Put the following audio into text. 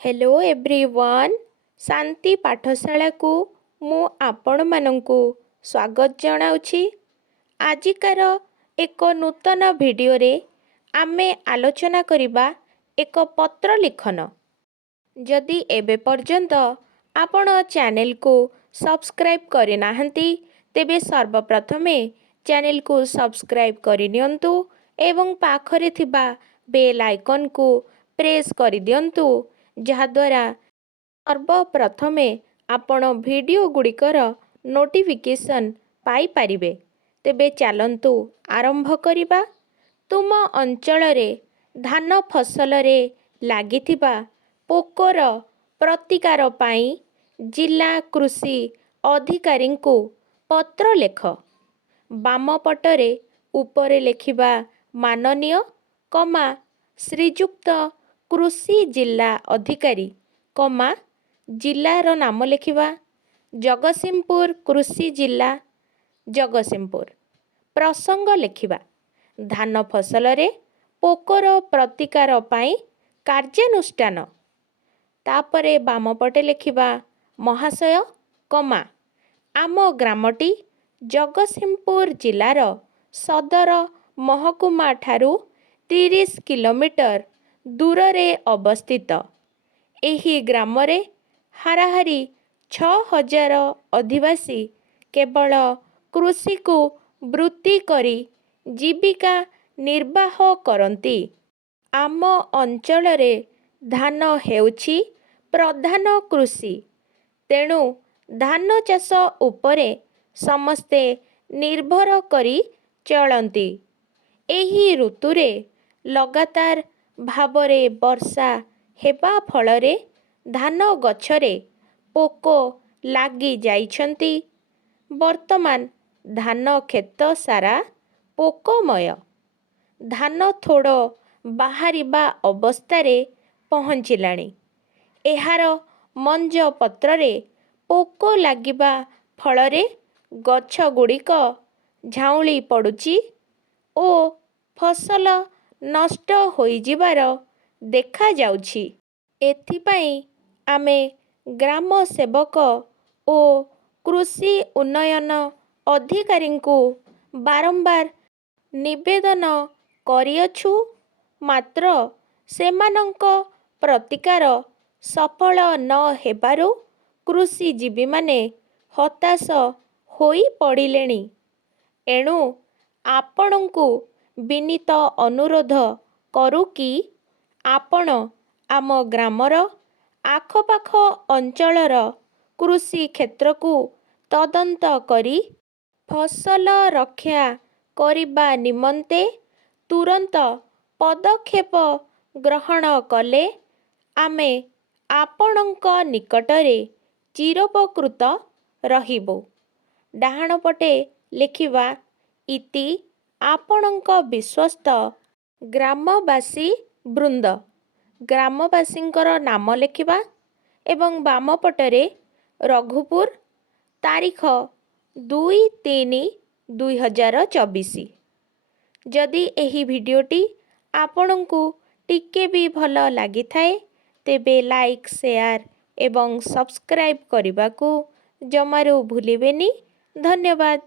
Hello everyone शांति पाठशाला को मु आपण मानंकु स्वागत जनाउछि। आजिकार एक नूतन वीडियो रे आमे आलोचना करिबा एक पत्र लिखन। जदि एबे पर्यंत आपण चैनल को सब्सक्राइब करि नाहंती तेबे सर्वप्रथमे चैनल को सब्सक्राइब करि नियंतु एवं पाखरे थिबा बेल आइकन को प्रेस करि दियंतु जहाद्वारा सर्वप्रथमे आपण वीडियो गुड़िकर नोटिफिकेशन पाई परिबे। तेबे चलंतु आरंभ करिबा। तुम अंचल रे धान फसल रे लागिथिबा पोकर प्रतिकार पाई जिला कृषि अधिकारी को पत्र लेख। बाम पटरे उपरे लेखिबा माननीय कमा श्रीजुक्त कृषि जिला अधिकारी कमा जिलार नाम लेखिबा जगतसिंहपुर कृषि जिला जगतसिंहपुर। प्रसंग लेखिबा धान फसल रे पोकर प्रतिकार पाई कार्यानुष्ठान। तापरे बाम पटे लेखिबा महाशय कमा आम ग्रामटी जगतसिंहपुर जिलार सदर महकुमा ठारू 30 किलोमीटर दूर रे अवस्थित। एही ग्राम रे हाराहारी 6000 अधिवासी केवल कृषि को वृत्ति करी जीविका निर्वाह करती। आम अंचल रे धान हेउछि प्रधान कृषि, तेणु धान चाष उपरे समस्ते निर्भर करी चलती। एही ऋतु रे लगातार भावरे वर्षा हेबा फलरे धान गछरे पोक लागी जाइछंती। वर्तमान धान खेत सारा पोकमय। धान थोड़ बाहरिबा अवस्थारे पहुँचिलाणी। एहार मंज पत्ररे पोक लागिबा फलरे गछ गुड़िक झाउली पड़ुची ओ फसल नष्ट होइजिबार देखा जाउछि। एथिपाई आमे ग्राम सेवक ओ कृषि उन्नयन अधिकारी को बारंबार निवेदन करिअछु, मात्र सेमानंक प्रतिकार सफल न हेबारु कृषिजीवी माने हताश होई पड़िलेणी। एणु आपणंकु विनीत अनुरोध करू कि आपण आम ग्रामर आखपाख अंचलर कृषि क्षेत्र को तदंत करी फसल रक्षा करिबा निमंते तुरंत पदक्षेप ग्रहण कले आमे आपणंक निकटरे चिरोपकृत रहिबो। डाहाण पटे लेखिबा इति आपणंक विश्वस्त ग्रामवासी वृंद। ग्रामवासींकर नाम लेखिबा एवं बाम पटरे रघुपुर तारीख 2-3-2024। जदि एही भिडियोटी आपणंकु टिके भी भल लागि थाए तेबे लाइक शेयर एवं सब्सक्राइब करने को जमारू भूलिबेनी। धन्यवाद।